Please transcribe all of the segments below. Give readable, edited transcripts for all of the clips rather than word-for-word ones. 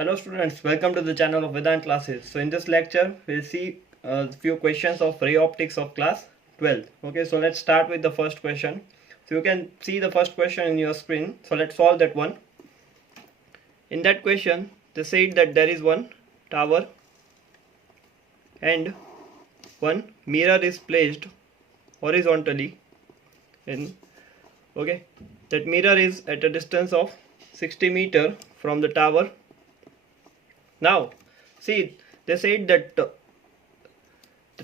Hello students, welcome to the channel of Vedant classes. So in this lecture we'll see a few questions of ray optics of class 12. Okay, so let's start with the first question. So you can see the first question in your screen. So let's solve that one. In that question they said that there is one tower and one mirror is placed horizontally in, okay, that mirror is at a distance of 60 meter from the tower. Now see, they said that the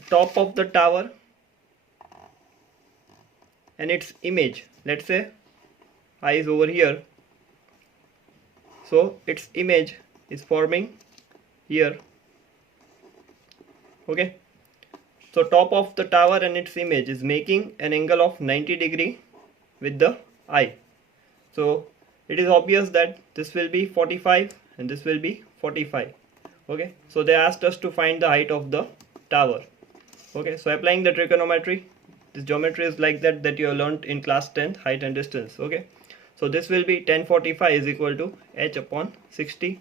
top of the tower and its image, let's say I is over here, so its image is forming here. Okay, so top of the tower and its image is making an angle of 90 degree with the eye. So it is obvious that this will be 45 and this will be 45. Okay, so they asked us to find the height of the tower. Okay, so applying the trigonometry, this geometry is like that you have learned in class 10th, height and distance. Okay, so this will be 1045 is equal to h upon 60.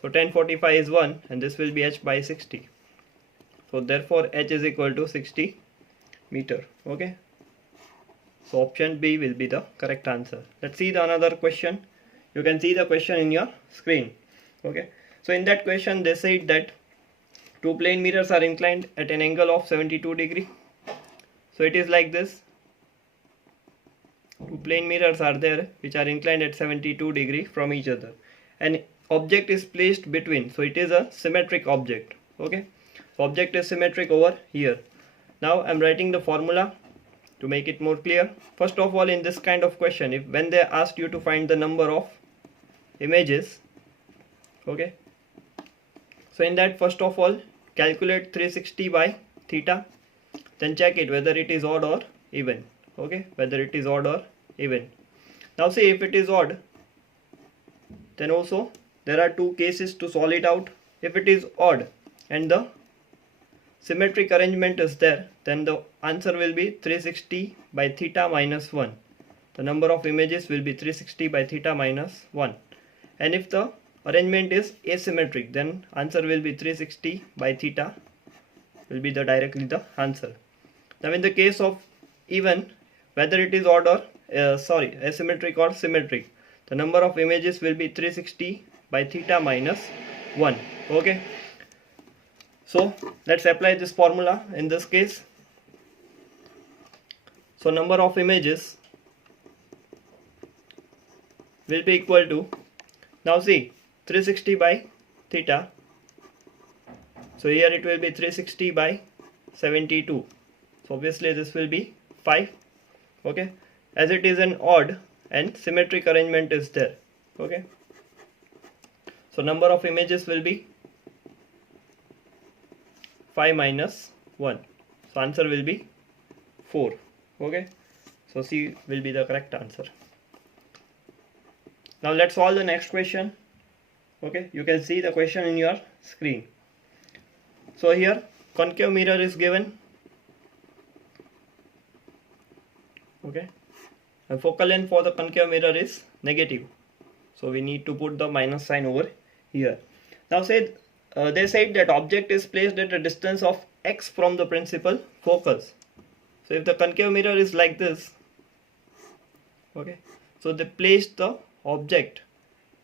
So 1045 is 1 and this will be h by 60. So therefore h is equal to 60 meter. Okay, so option B will be the correct answer. Let's see the another question. You can see the question in your screen. Okay, so in that question they said that two plane mirrors are inclined at an angle of 72 degree. So it is like this. Two plane mirrors are there which are inclined at 72 degree from each other. An object is placed between. So it is a symmetric object. Okay, so object is symmetric over here. Now I am writing the formula to make it more clear. First of all, in this kind of question, if when they asked you to find the number of images, okay, so in that first of all calculate 360 by theta, then check it whether it is odd or even. Okay, whether it is odd or even. Now see, if it is odd, then also there are two cases to solve it out. If it is odd and the symmetric arrangement is there, then the answer will be 360 by theta minus 1. The number of images will be 360 by theta minus 1. And if the arrangement is asymmetric, then answer will be 360 by theta will be directly the answer. Now in the case of even, whether it is odd or asymmetric or symmetric, the number of images will be 360 by theta minus 1. Okay, so let's apply this formula in this case. So number of images will be equal to, now see, 360 by theta, so here it will be 360 by 72, so obviously this will be 5. Okay, as it is an odd and symmetric arrangement is there. Okay, so number of images will be 5 minus 1, so answer will be 4. Okay, so C will be the correct answer. Now let's solve the next question. Okay, you can see the question in your screen. So here concave mirror is given. Okay, and focal length for the concave mirror is negative, so we need to put the minus sign over here. Now say they said that object is placed at a distance of x from the principal focus. So if the concave mirror is like this, okay, so they placed the object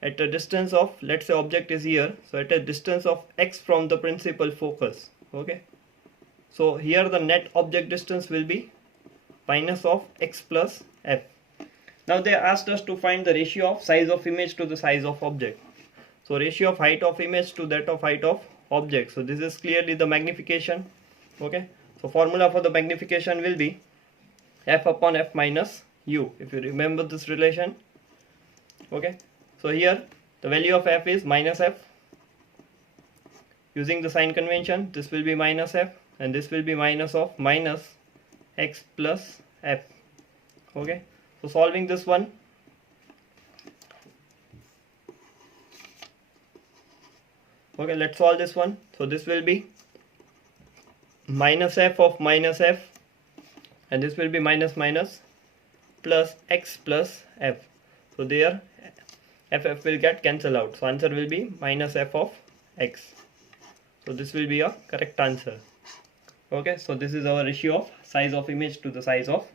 at a distance of, let's say object is here, so at a distance of x from the principal focus. Okay, so here the net object distance will be minus of x plus f. Now they asked us to find the ratio of size of image to the size of object. So ratio of height of image to that of height of object. So this is clearly the magnification. Okay, so formula for the magnification will be f upon f minus u, if you remember this relation. Okay, so here the value of f is minus f. Using the sign convention, this will be minus f and this will be minus of minus x plus f. Okay, so solving this one, okay, let's solve this one. So this will be minus f of minus f and this will be minus minus plus x plus f. So there f will get cancelled out. So answer will be minus f of x. So this will be a correct answer. Okay, so this is our ratio of size of image to the size of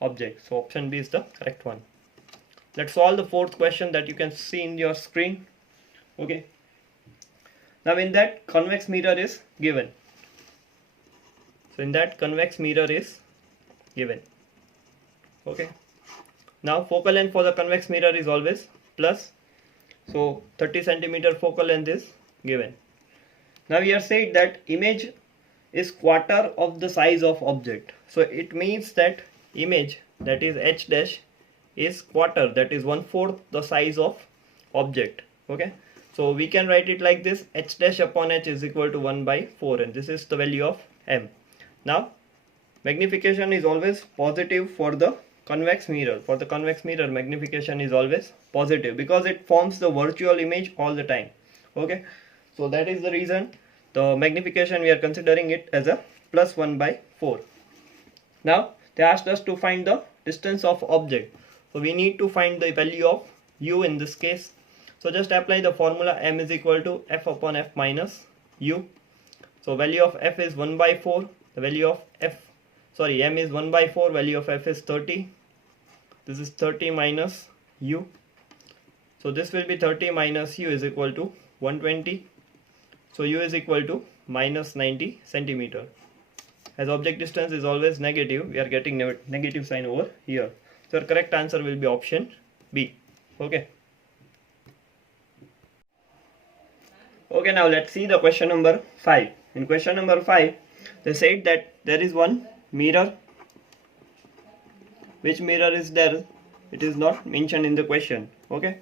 object. So option B is the correct one. Let's solve the fourth question that you can see in your screen. Okay, now in that convex mirror is given. So in that convex mirror is given. Okay, now focal length for the convex mirror is always plus. So 30 centimeter focal length is given. Now we are said that image is quarter of the size of object. So it means that image, that is h dash, is quarter, that is 1/4 the size of object. Okay, so we can write it like this: h dash upon h is equal to 1/4, and this is the value of m. Now magnification is always positive for the convex mirror. For the convex mirror, magnification is always positive because it forms the virtual image all the time. Okay, so that is the reason the magnification we are considering it as a plus 1/4. Now they asked us to find the distance of object. So we need to find the value of u in this case. So just apply the formula m is equal to f upon f minus u. So value of f is 1/4. The value of m is 1/4. Value of f is 30. This is 30 minus u. So this will be 30 minus u is equal to 120. So u is equal to minus 90 centimeter. As object distance is always negative, we are getting negative sign over here. So our correct answer will be option B. Okay. Okay, now let's see the question number 5. In question number 5, they said that there is one mirror. Which mirror is there? It is not mentioned in the question. Okay.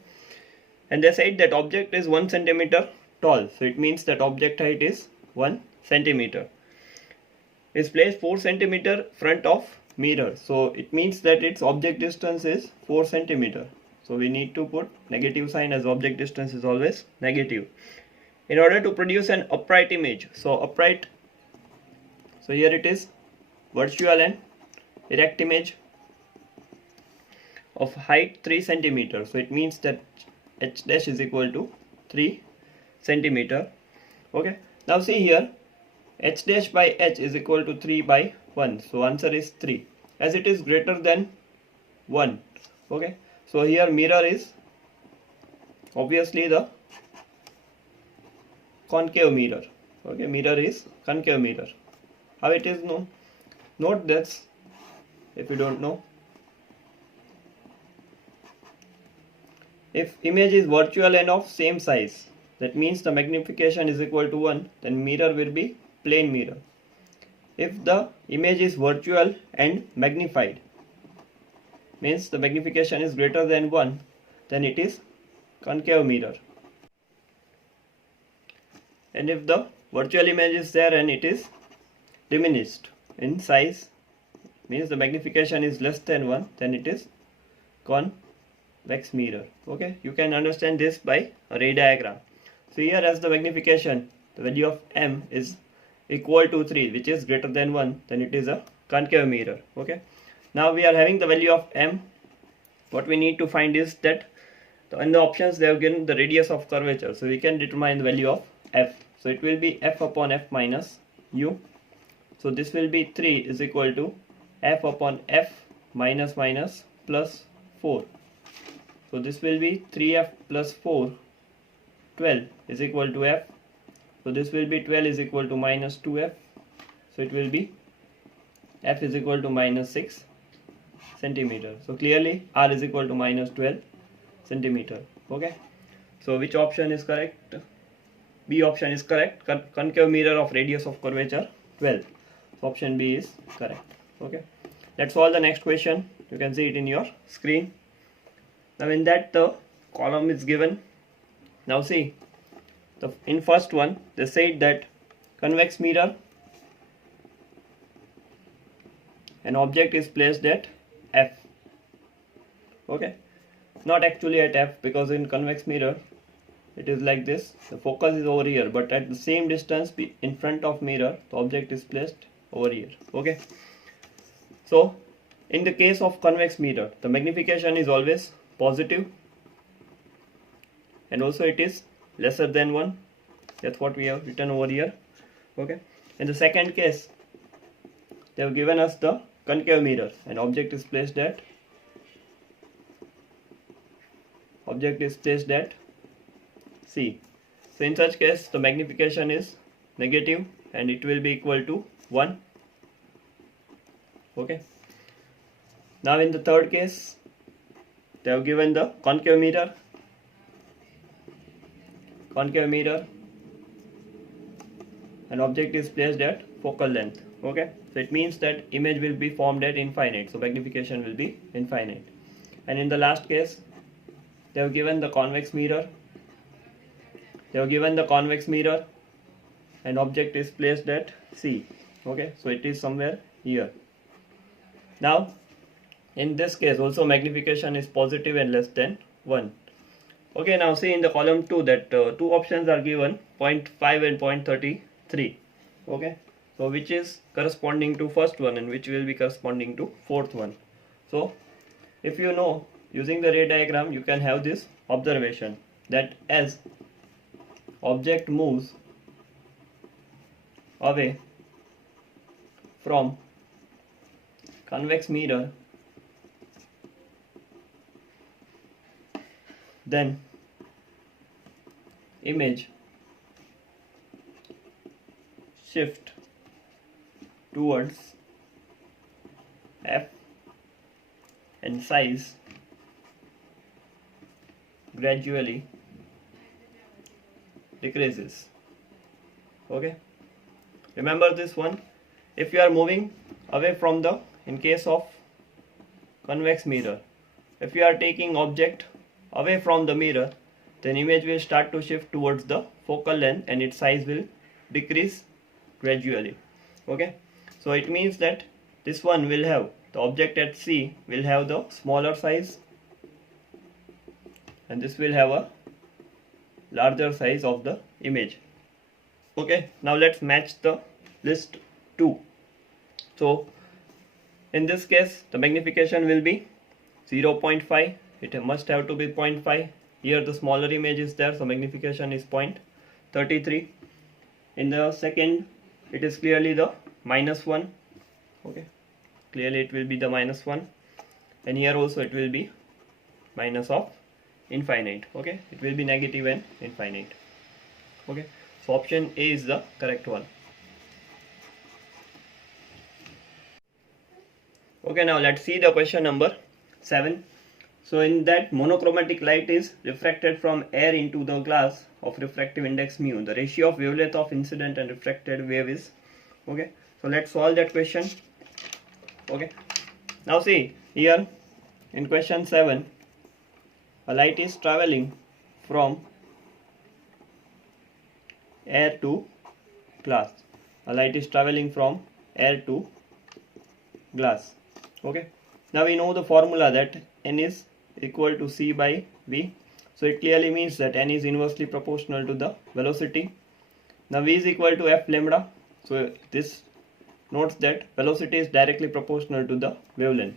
And they said that object is 1 centimeter tall. So it means that object height is 1 centimeter. Is placed 4 centimeter front of mirror. So it means that its object distance is 4 centimeter. So we need to put negative sign as object distance is always negative. In order to produce an upright image. So upright. So here it is virtual and erect image of height 3 centimeter. So it means that h dash is equal to 3 centimeter. Okay. Now see here, h dash by h is equal to 3/1. So answer is 3. As it is greater than 1. Okay. So here mirror is obviously the concave mirror. Okay. Mirror is concave mirror. How it is known? Note this if you don't know. If image is virtual and of same size, that means the magnification is equal to 1, then mirror will be plane mirror. If the image is virtual and magnified, means the magnification is greater than 1, then it is concave mirror. And if the virtual image is there and it is diminished in size, means the magnification is less than 1, then it is convex mirror. Okay, you can understand this by a ray diagram. So here as the magnification, the value of m is equal to 3, which is greater than 1, then it is a concave mirror. Okay, now we are having the value of m. What we need to find is that in the options they have given the radius of curvature, so we can determine the value of f. So it will be f upon f minus u. So this will be 3 is equal to f upon f minus plus 4. So this will be 3f plus 4, 12 is equal to f. So this will be 12 is equal to minus 2f. So it will be f is equal to minus 6 centimeter. So clearly r is equal to minus 12 centimeter. Okay. So which option is correct? B option is correct. Concave mirror of radius of curvature 12. So option B is correct. Okay. Let's solve the next question. You can see it in your screen. Now in that the column is given. Now see, in first one they said that convex mirror, an object is placed at f. Okay, not actually at f, because in convex mirror it is like this, the focus is over here, but at the same distance in front of mirror the object is placed over here. Okay, so in the case of convex mirror the magnification is always positive. and also it is lesser than 1. That's what we have written over here. Okay. In the second case, they have given us the concave mirror and object is placed at C. So in such case the magnification is negative and it will be equal to 1. Okay. Now in the third case, they have given the concave mirror and object is placed at focal length. Okay, so it means that image will be formed at infinite, so magnification will be infinite. And in the last case, they have given the convex mirror and object is placed at C. Okay, so it is somewhere here. Now in this case also magnification is positive and less than 1. Okay, now see in the column 2 that two options are given, 0.5 and 0.33. Okay, so which is corresponding to first one and which will be corresponding to fourth one. So if you know, using the ray diagram you can have this observation that as object moves away from convex mirror, then image shift towards F and size gradually decreases. Okay, remember this one. If you are moving away from the, in case of convex mirror, if you are taking object away from the mirror, then image will start to shift towards the focal length and its size will decrease gradually. Okay, so it means that this one will have, the object at C will have the smaller size and this will have a larger size of the image. Okay, now let's match the list 2. So in this case the magnification will be 0.5. It must have to be 0.5. Here the smaller image is there, so magnification is 0.33. In the second, it is clearly the -1. Okay, clearly it will be the -1, and here also it will be minus of infinite. Okay, it will be negative and infinite. Okay, so option A is the correct one. Okay, now let's see the question number 7. So in that, monochromatic light is refracted from air into the glass of refractive index mu. The ratio of wavelength of incident and refracted wave is. Okay, so let's solve that question. Okay, now see here in question 7, a light is traveling from air to glass. A light is traveling from air to glass. Okay, now we know the formula that N is equal to C by V. So it clearly means that N is inversely proportional to the velocity. Now V is equal to F lambda. So this notes that velocity is directly proportional to the wavelength.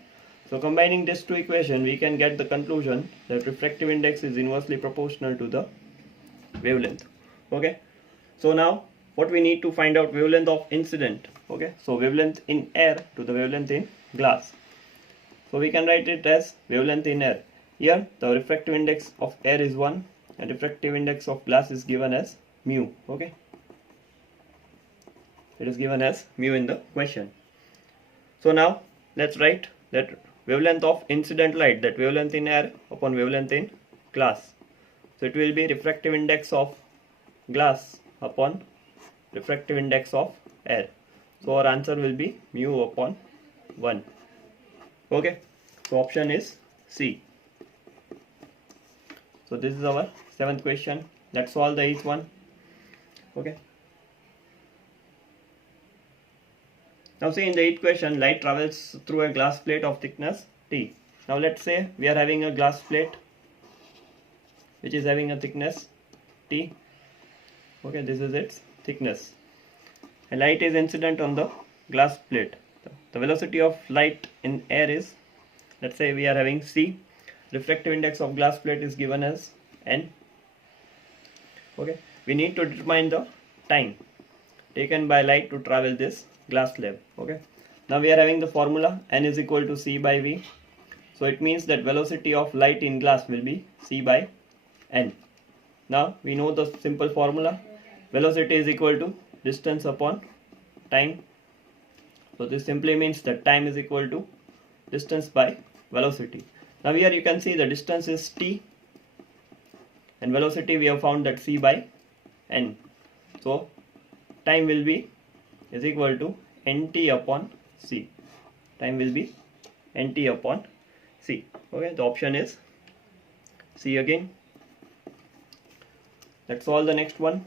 So combining these two equations, we can get the conclusion that refractive index is inversely proportional to the wavelength. Okay, so now what we need to find out, wavelength of incident. Okay, so wavelength in air to the wavelength in glass. So we can write it as wavelength in air. Here the refractive index of air is 1 and refractive index of glass is given as mu. Okay, it is given as mu in the question. So now let's write that wavelength of incident light, that wavelength in air upon wavelength in glass. So it will be refractive index of glass upon refractive index of air. So our answer will be mu upon 1. Okay, so option is C. So this is our 7th question. Let's solve the 8th one. Okay, now see in the 8th question, light travels through a glass plate of thickness T. Now let's say we are having a glass plate which is having a thickness T. Okay, this is its thickness, and light is incident on the glass plate. The velocity of light in air is, let's say we are having C. Refractive index of glass plate is given as N. Okay, we need to determine the time taken by light to travel this glass slab. Okay, now we are having the formula n is equal to c by v. So it means that velocity of light in glass will be c by n. Now we know the simple formula. Velocity is equal to distance upon time. So this simply means that time is equal to distance by velocity. Now here you can see the distance is t and velocity we have found that c by n. So time will be is equal to nt upon c. Time will be nt upon c. Okay, the option is c again. Let's solve the next one.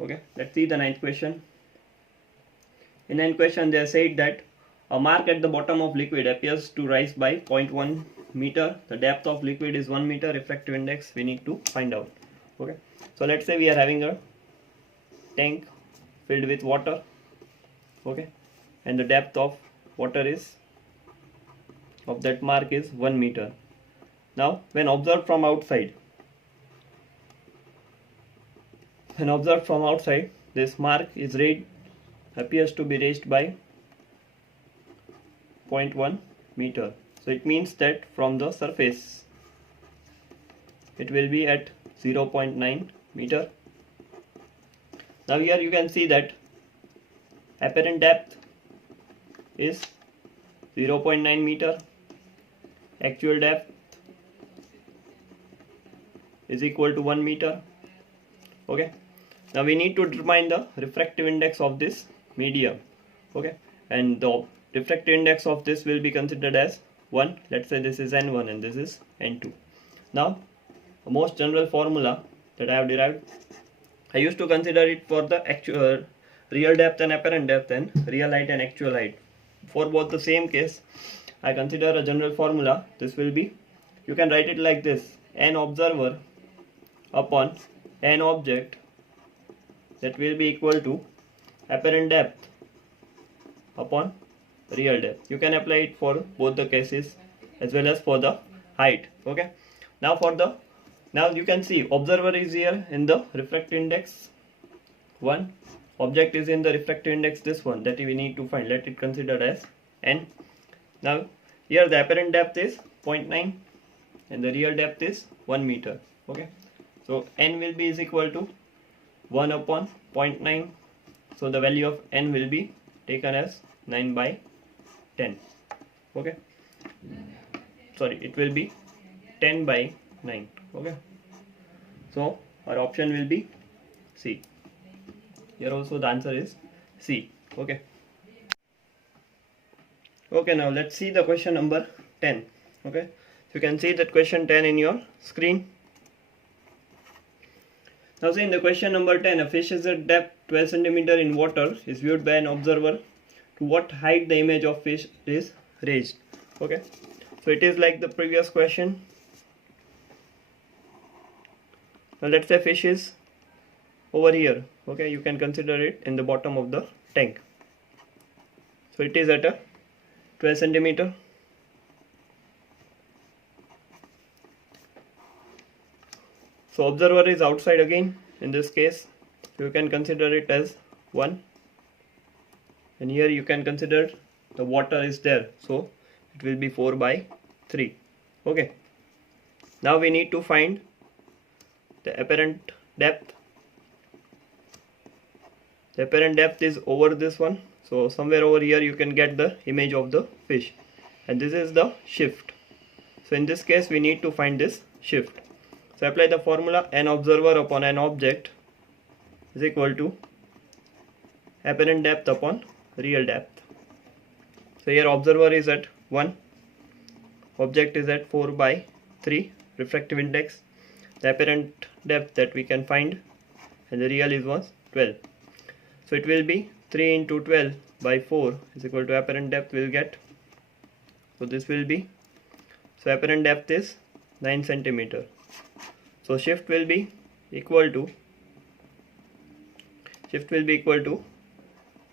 Okay, let's see the ninth question. In ninth question they said that a mark at the bottom of liquid appears to rise by 0.1 meter. The depth of liquid is 1 meter. Refractive index we need to find out. Okay, so let's say we are having a tank filled with water. Okay, and the depth of water is of that mark is 1 meter. Now when observed from outside, this mark is appears to be raised by 0.1 meter. So it means that from the surface it will be at 0.9 meter. Now here you can see that apparent depth is 0.9 meter. Actual depth is equal to 1 meter. Okay, now we need to determine the refractive index of this medium. Okay, and the refractive index of this will be considered as 1. Let's say this is n1 and this is n2. Now the most general formula that I have derived, I used to consider it for the actual real depth and apparent depth and real height and actual height. For both the same case, I consider a general formula. This will be, you can write it like this: n observer upon n object, that will be equal to apparent depth upon real depth. You can apply it for both the cases as well as for the height. Okay, now you can see observer is here in the refractive index 1, object is in the refractive index this one that we need to find. Let it considered as n. Now here the apparent depth is 0.9 and the real depth is 1 meter. Okay, so n will be is equal to 1 upon 0.9. So the value of n will be taken as 9 by 10. Okay, sorry, it will be 10 by 9. Okay, so our option will be C. Here also the answer is C. Okay. Okay, now let's see the question number 10. Okay, so you can see that question 10 in your screen. Now see in the question number 10, a fish is at depth 12 cm in water is viewed by an observer. To what height the image of fish is raised? Okay, so it is like the previous question. Now let's say fish is over here. Okay, you can consider it in the bottom of the tank. So it is at a 12 cm. So observer is outside again in this case. So you can consider it as 1. And here you can consider the water is there. So it will be 4 by 3. Okay. Now we need to find the apparent depth. The apparent depth is over this one. So somewhere over here you can get the image of the fish. And this is the shift. So in this case we need to find this shift. So apply the formula: n observer upon n object is equal to apparent depth upon real depth. So here observer is at 1, object is at 4 by 3, refractive index. The apparent depth that we can find and the real is was 12. So it will be 3 into 12 by 4 is equal to apparent depth will get. So this will be, so apparent depth is 9 cm. So shift will be equal to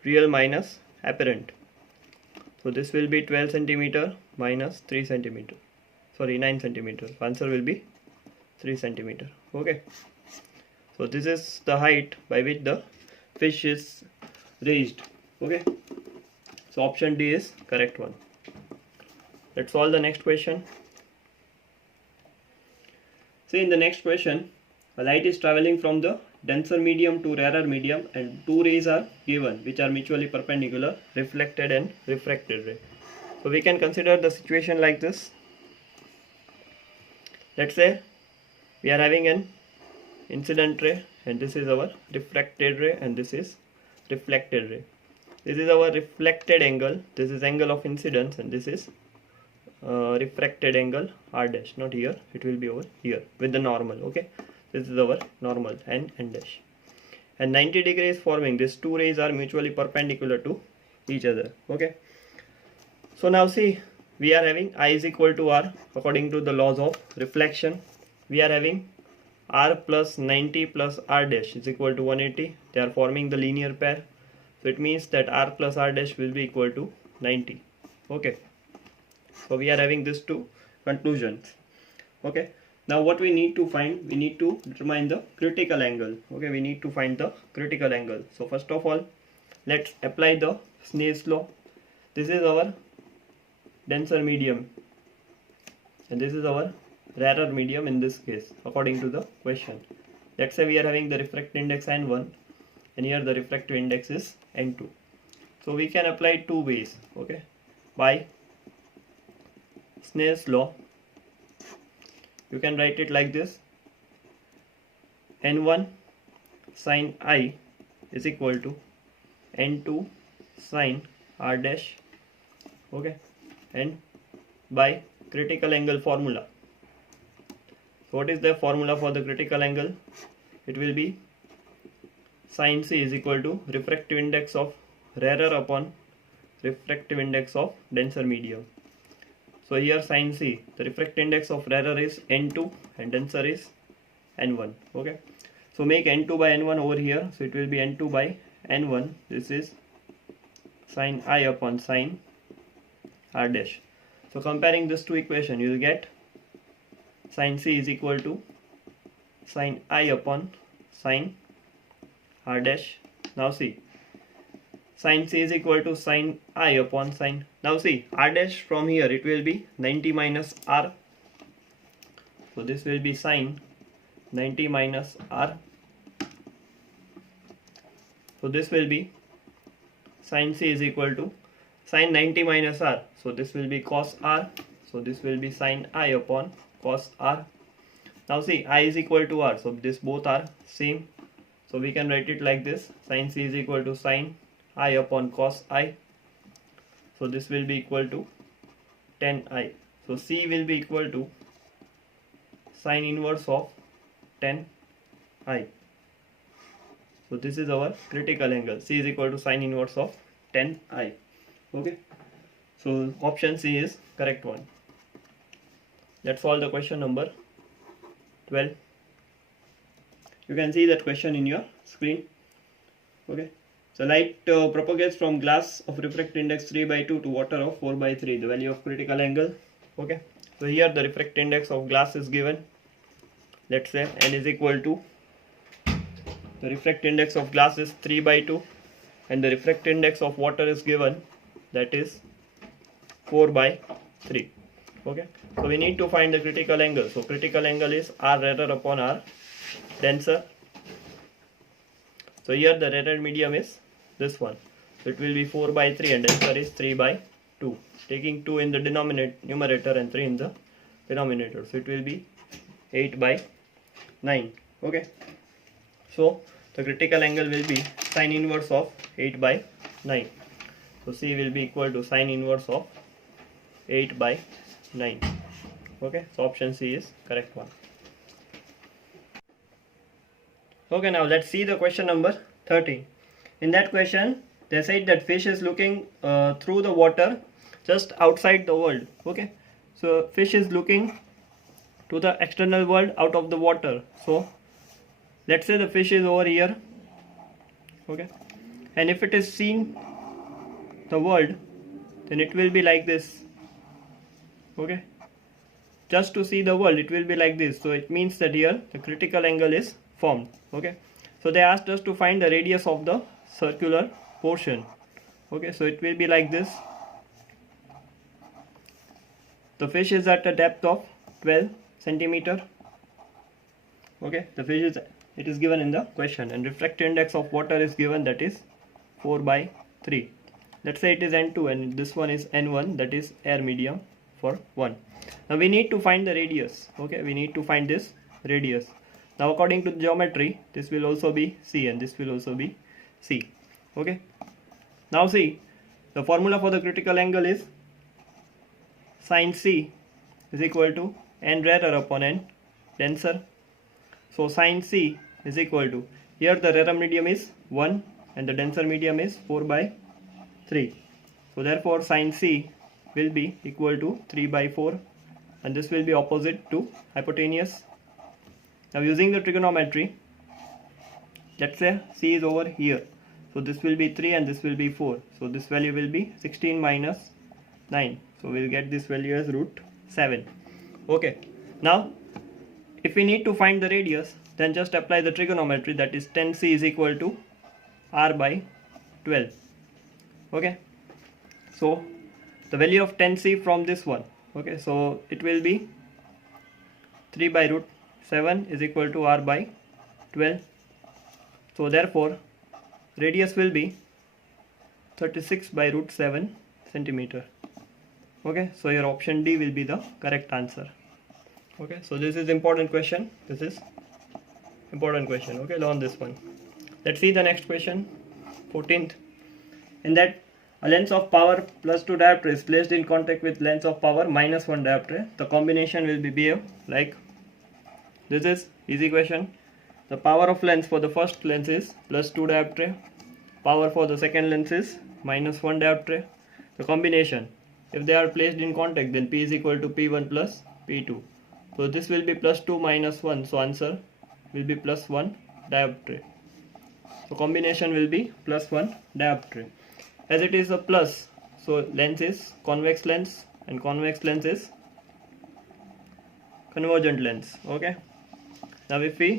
real minus apparent. So this will be 12 cm minus 3 cm. Sorry, 9 cm. Answer will be 3 centimeter. Okay, so this is the height by which the fish is raised. Okay, so option D is correct one. Let's solve the next question. See, in the next question, a light is traveling from the denser medium to rarer medium, and two rays are given which are mutually perpendicular, reflected and refracted ray. So we can consider the situation like this. Let's say we are having an incident ray, and this is our refracted ray, and this is reflected ray. This is our reflected angle, this is angle of incidence, and this is refracted angle r dash, not here, it will be over here with the normal. Okay, this is our normal and n dash, and 90 degrees forming. These two rays are mutually perpendicular to each other. Okay, so now see, we are having I is equal to r according to the laws of reflection. We are having r plus 90 plus r dash is equal to 180. They are forming the linear pair, so it means that r plus r dash will be equal to 90. Okay, so we are having these two conclusions. Okay, now what we need to find, we need to determine the critical angle. Okay, we need to find the critical angle. So first of all, let's apply the Snell's law. This is our denser medium, and this is our rarer medium in this case according to the question. Let's say we are having the refractive index n1, and here the refractive index is n2. So we can apply two ways. Okay, by Snell's law, you can write it like this: n1 sin I is equal to n2 sin r dash. Okay, and by critical angle formula. So what is the formula for the critical angle? It will be sin C is equal to refractive index of rarer upon refractive index of denser medium. So here sin C, the refractive index of rarer is n2 and denser is n1. Okay, so make n2 by n1 over here, so it will be n2 by n1. This is sin I upon sin r dash. So comparing these two equations, you will get sin C is equal to sin I upon sin r dash. Now see, sin C is equal to sin I upon sin. Now see, r dash from here, it will be 90 minus r. So this will be sin 90 minus r. So this will be sin C is equal to sin 90 minus r. So this will be cos r. So this will be sin I upon cos r. Now see, I is equal to r. So this both are same. So we can write it like this: sin C is equal to sin I upon cos I. So this will be equal to tan I. So C will be equal to sin inverse of tan I. So this is our critical angle. C is equal to sin inverse of tan I. Okay, so option C is correct one. Let's solve the question number 12. You can see that question in your screen. Okay, so light propagates from glass of refractive index 3/2 to water of 4/3. The value of critical angle. Okay, so here the refractive index of glass is given. Let's say n is equal to, the refractive index of glass is 3/2, and the refractive index of water is given, that is 4/3. Okay, so we need to find the critical angle. So critical angle is r rarer upon r denser. So here the rarer medium is this one, so it will be 4/3, and denser is 3/2, taking 2 in the numerator and 3 in the denominator, so it will be 8/9. Okay, so the critical angle will be sin inverse of 8/9. So C will be equal to sin inverse of 8/9. Okay, so option C is correct one. Okay, now let's see the question number 13. In that question, they said that fish is looking through the water just outside the world. Okay, so fish is looking to the external world out of the water. So let's say the fish is over here. Okay, and if it is seeing the world, then it will be like this. Okay, just to see the world, it will be like this. So it means that here the critical angle is formed. Okay, so they asked us to find the radius of the circular portion. Okay, so it will be like this. The fish is at a depth of 12 centimeter. Okay, the fish is, it is given in the question, and refractive index of water is given, that is 4/3. Let's say it is N2 and this one is N1, that is air medium for 1. Now we need to find the radius. Okay, we need to find this radius. Now according to the geometry, this will also be C and this will also be C. Okay, now see, the formula for the critical angle is sin C is equal to n rarer upon n denser. So sin C is equal to, here the rarer medium is 1 and the denser medium is 4/3. So therefore sin C will be equal to 3/4, and this will be opposite to hypotenuse. Now using the trigonometry, let's say C is over here. So this will be 3 and this will be 4. So this value will be 16 minus 9. So we'll get this value as √7. Okay, now if we need to find the radius, then just apply the trigonometry, that is 10C is equal to R/12. Okay, so the value of 10C from this one, okay, so it will be 3/√7 is equal to R/12. So therefore radius will be 36/√7 centimeter. Okay, so your option D will be the correct answer. Okay, so this is important question. This is important question. Okay, learn this one. Let's see the next question, 14th. In that a lens of power +2 diopter is placed in contact with lens of power -1 diopter, the combination will be behave like this. Is easy question. The power of lens for the first lens is +2 diopter. Power for the second lens is -1 diopter. The combination, if they are placed in contact, then P is equal to P1 plus P2. So this will be +2 minus 1. So answer will be +1 diopter. So combination will be +1 diopter. As it is a plus, so lens is convex lens and convex lens is convergent lens. Okay. Now if we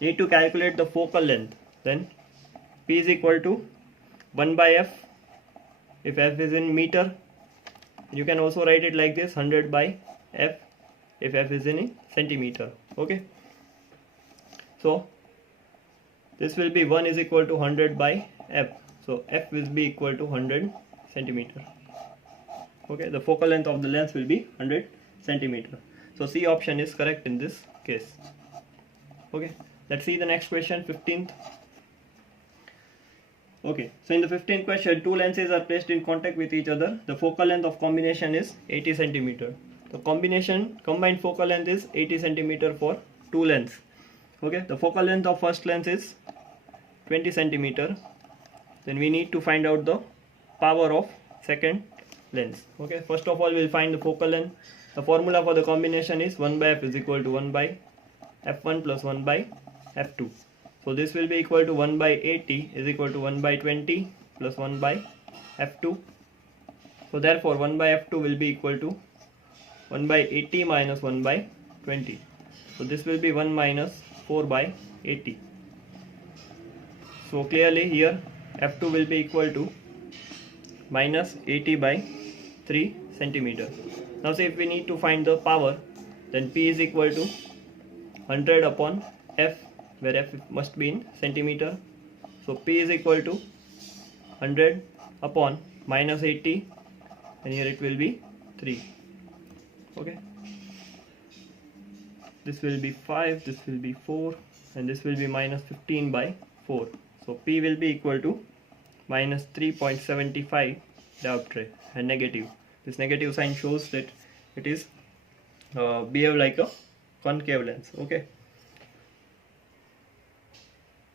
need to calculate the focal length, then P is equal to 1/f. If f is in meter, you can also write it like this, 100/f, if f is in centimeter. Okay, so this will be 1 is equal to 100/f. So f will be equal to 100 centimeter. Okay, the focal length of the lens will be 100 centimeter. So C option is correct in this case. Okay, let's see the next question, 15th. Okay, so in the 15th question, two lenses are placed in contact with each other. The focal length of combination is 80 centimeter. The combined focal length is 80 centimeter for two lens. Okay, the focal length of first lens is 20 centimeter. Then we need to find out the power of second lens. Okay, first of all we'll find the focal length. The formula for the combination is 1/f is equal to 1/f1 plus 1/f2. So this will be equal to 1/80 is equal to 1/20 plus 1/f2. So therefore 1/f2 will be equal to 1/80 minus 1/20. So this will be 1 minus 4/80. So clearly here f2 will be equal to minus 80/3 centimeter. Now say if we need to find the power, then P is equal to 100 upon f, where f must be in centimeter. So P is equal to 100 upon minus 80, and here it will be 3. Okay, this will be 5, this will be 4, and this will be minus 15/4. So P will be equal to minus 3.75 diopter and negative. This negative sign shows that it is behave like a concave lens. Okay.